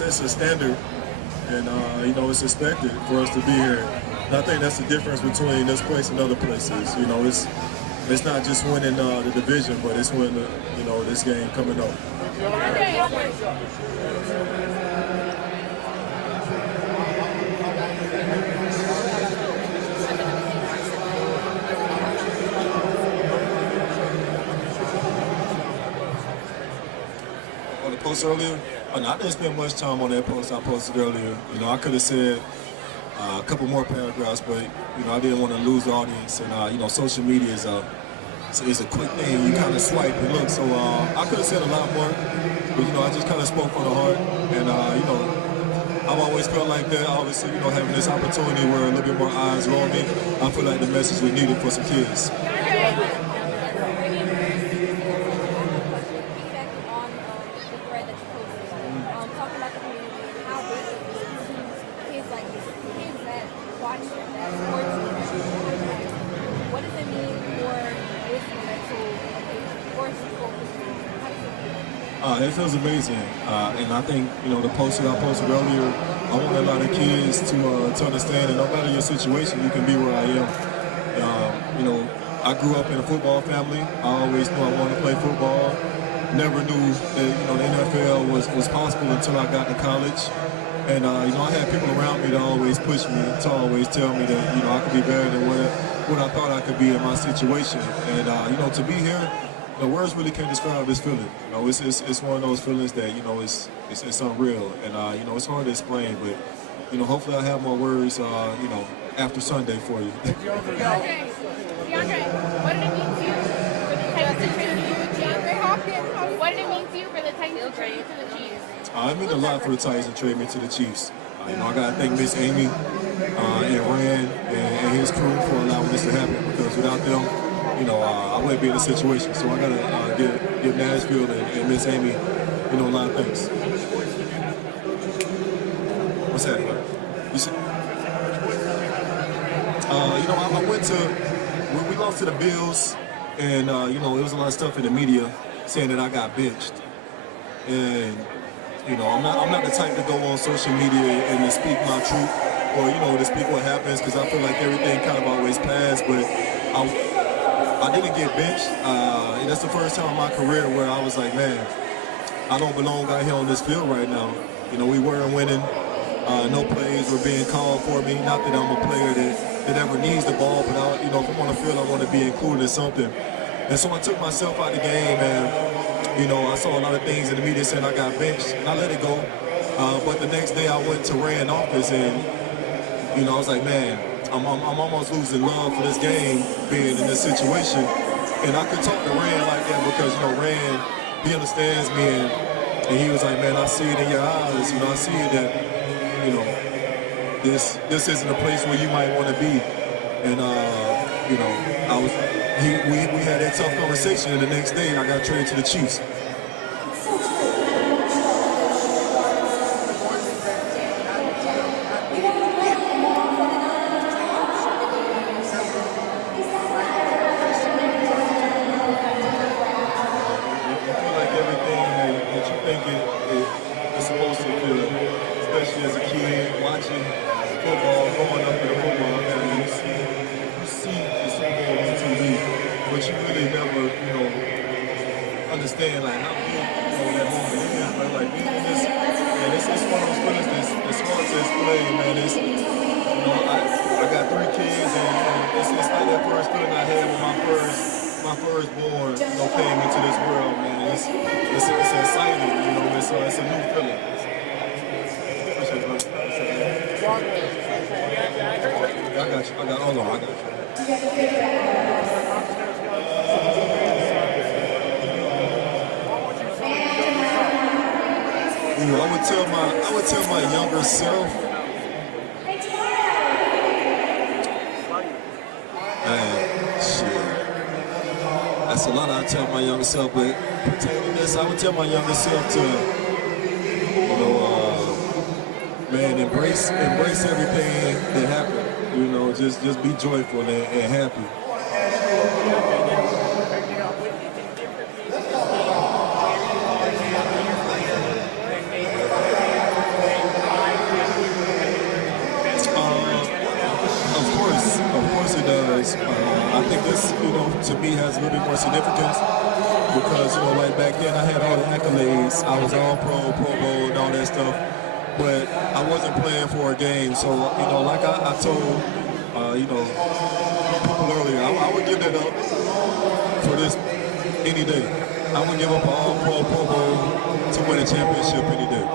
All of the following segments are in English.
It's a standard, and you know, it's expected for us to be here. And I think that's the difference between this place and other places. You know, it's not just winning the division, but it's winning, you know, this game coming up. On the post earlier, no, I didn't spend much time on that post I posted earlier. You know, I could have said a couple more paragraphs, but you know, I didn't want to lose the audience. And you know, social media is it's a quick thing. You kind of swipe and look. So I could have said a lot more, but you know, I just kind of spoke from the heart. And you know, I've always felt like that. Obviously, you know, having this opportunity where a little bit more eyes are on me, I feel like the message was needed for some kids. What does it mean for this mental sports It feels amazing, and I think, you know, the post that I posted earlier, I want a lot of kids to understand that no matter your situation, you can be where I am. You know, I grew up in a football family. I always knew I wanted to play football. Never knew that, you know, the NFL was possible until I got to college. And you know, I had people around me that always push me, to always tell me that, you know, I could be better than what I thought I could be in my situation. And you know, to be here, the words really can't describe this feeling. You know, it's one of those feelings that, you know, it's unreal, and you know, it's hard to explain. But you know, hopefully I have more words, you know, after Sunday for you. DeAndre, what did it mean to you for the Titans to trade you DeAndre Hopkins? What did it mean to you for the Titans to trade you to the Chiefs? It meant a lot for the Titans to trade me to the Chiefs. You know, I gotta thank Miss Amy and Rand and his crew for allowing this to happen, because without them, you know, I wouldn't be in this situation. So I gotta give Nashville and Miss Amy, you know, a lot of thanks. What's that? You said? You know, I went to, when we lost to the Bills, and you know, there was a lot of stuff in the media saying that I got benched. And you know, I'm not the type to go on social media and to speak my truth, or, you know, to speak what happens, because I feel like everything kind of always passed. But I didn't get benched. And that's the first time in my career where I was like, man, I don't belong out here on this field right now. You know, we weren't winning. No plays were being called for me. Not that I'm a player that ever needs the ball, but you know, if I'm on the field, I want to be included in something. And so I took myself out of the game, and you know, I saw a lot of things in the media saying I got benched, and I let it go. But the next day I went to Rand office, and you know, I was like, man, I'm almost losing love for this game, being in this situation. And I could talk to Rand like that because, you know, Rand, he understands me, and he was like, man, I see it in your eyes. You know, I see that, you know, this isn't a place where you might want to be. And you know, we had that tough conversation, and the next day I got traded to the Chiefs. Understand like how big, you know, that moment is, man. Like being in this, man, it's one of those feelings that's hard to explain, man. It's, you know, I got 3 kids, and you know, it's like that first feeling I had when my firstborn, you know, came into this world, man. It's exciting, you know. It's a new feeling. Appreciate it, I got you. Hold on, I got you. I would tell my younger self, man, shit. That's a lot I tell my younger self, but pertaining to this, I would tell my younger self to, you know, man, embrace everything that happened. You know, just be joyful and happy. to me has a little bit more significance because, you know, like back then I had all the accolades. I was all pro, Pro Bowl, and all that stuff. But I wasn't playing for a game. So, you know, like I told, you know, people earlier, I would give that up for this any day. I would give up an all-pro Pro Bowl to win a championship any day.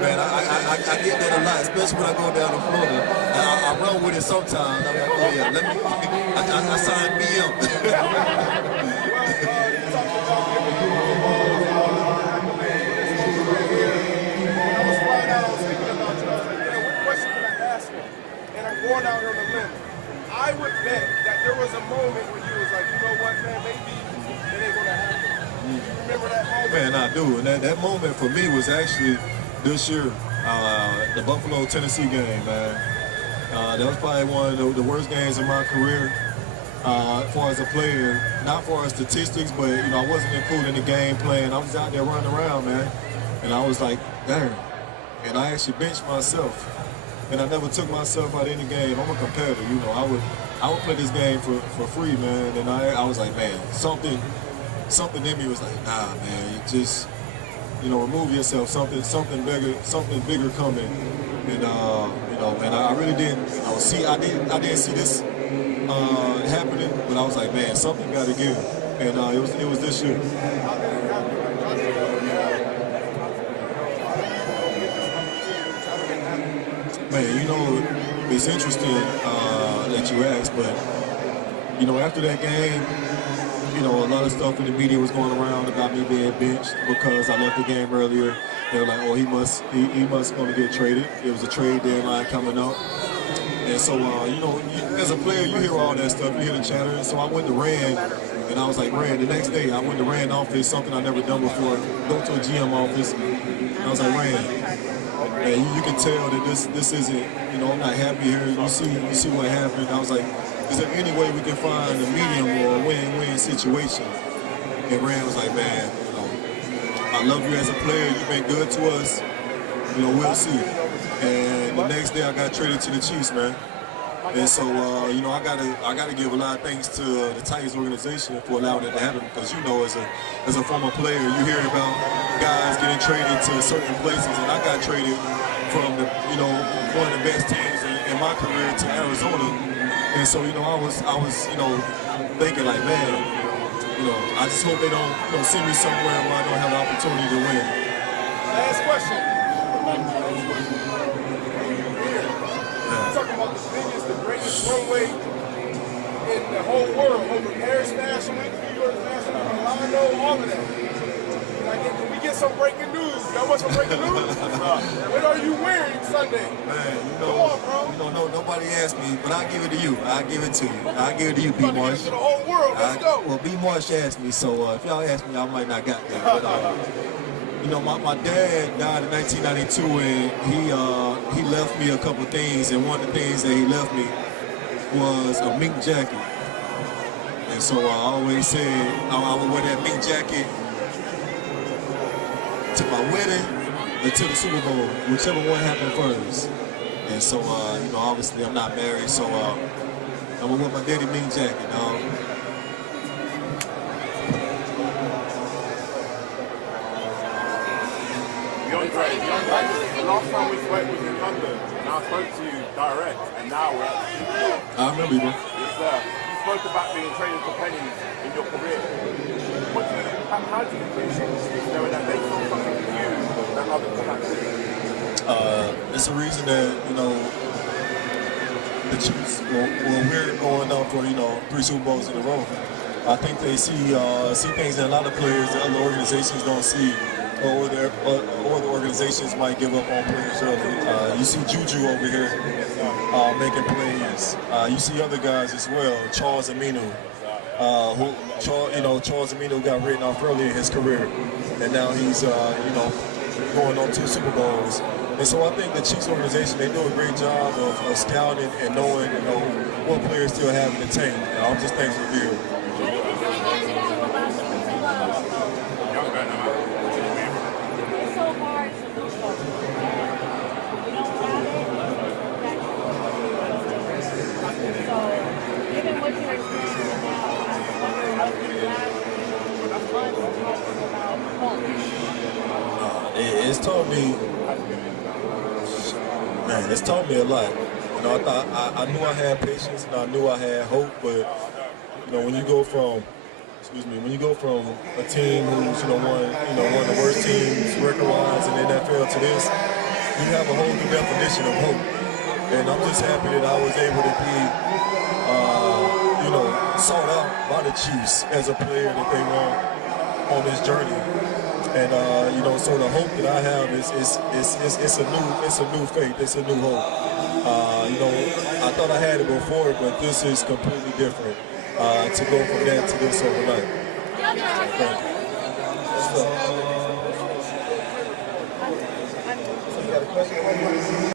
Man, I get that a lot, especially when I go down to Florida. I run with it sometimes. I'm like, oh yeah, let me. I signed BM. Going out on a limb. I would bet that there was a moment when you was like, you know what, man, maybe it ain't gonna happen. You remember that moment? Man, I do. And that moment for me was actually this year, the Buffalo-Tennessee game, man. That was probably one of the worst games in my career as far as a player. Not for statistics, but, you know, I wasn't included in the game plan. I was out there running around, man. And I was like, damn. And I actually benched myself. And I never took myself out of any game. I'm a competitor, you know. I would play this game for free, man. And I was like, man, something in me was like, nah, man, you just, you know, remove yourself. Something bigger coming. And you know, man, I really didn't, you know, see. I didn't see this happening, but I was like, man, something got to give. And it was this year. Man, you know, it's interesting that you asked, but, you know, after that game, you know, a lot of stuff in the media was going around about me being benched because I left the game earlier. They were like, oh, he must going to get traded. It was a trade deadline coming up. And so, you know, as a player, you hear all that stuff, you hear the chatter. And so I went to Rand, and I was like, Rand, the next day I went to Rand office, something I never done before, go to a GM office. And I was like, Rand, and you can tell that this isn't, you know, I'm not happy here. You see what happened. I was like, is there any way we can find a medium or a win-win situation? And Rand was like, man, you know, I love you as a player. You've been good to us. You know, we'll see. And the next day I got traded to the Chiefs, man. And so, you know, I gotta give a lot of thanks to the Titans organization for allowing it to happen. Because, you know, as a former player, you hear about guys getting traded to certain places, and I got traded from the, you know, one of the best teams in my career to Arizona. And so, you know, I was, you know, thinking like, man, you know, I just hope they don't, you know, send me somewhere where I don't have the opportunity to win. Last question. Talking about the biggest, the greatest runway in the whole world, over Paris Fashion Week, New York Fashion Week, Milano, all of that. Like, can we get some breaking news? Y'all want some breaking news? What are you wearing Sunday? Man, you know, come on, bro. You know, nobody asked me, but I'll give it to you. I'll give it to you. I'll give it to you, B. Marsh. To the whole world. Let's go. Well, B. Marsh asked me, so if y'all asked me, I might not got that. But, you know, my dad died in 1992, and he left me a couple things, and one of the things that he left me was a mink jacket. And so I always said I would wear that mink jacket to my wedding or to the Super Bowl, whichever one happened first. And so, you know, obviously I'm not married, so I'm gonna wear my daddy mink jacket, dog. The last time we spoke was in London, and I spoke to you direct, and now we're at the Super Bowl. I remember you, bro. Yes, sir. You spoke about being traded for pennies in your career. How do you appreciate this? Knowing that they saw something in you that others perhaps didn't? It's a reason that, you know, the Chiefs, we're going up for, you know, 3 Super Bowls in a row. I think they see things that a lot of players that other organizations don't see, or the organizations might give up on players early. You see Juju over here making plays. You see other guys as well, Charles Aminu. Charles Aminu got written off early in his career, and now he's, you know, going on 2 Super Bowls. And so I think the Chiefs organization, they do a great job of scouting and knowing, you know, what players still have in the tank. And I'm just thankful to be here. It's so hard to do something. You don't have it, so given what you're experiencing now, I'm wondering what these last months are talking about hope. It's taught me, man, it's taught me a lot. You know, I knew I had patience and I knew I had hope, but you know, when you go from a team who's one of the worst teams record-wise in the NFL to this, you have a whole new definition of hope. And I'm just happy that I was able to be, sought out by the Chiefs as a player that they want on this journey. And so the hope that I have is it's a new faith, it's a new hope. I thought I had it before, but this is completely different. To go from that to this overnight. DeAndre,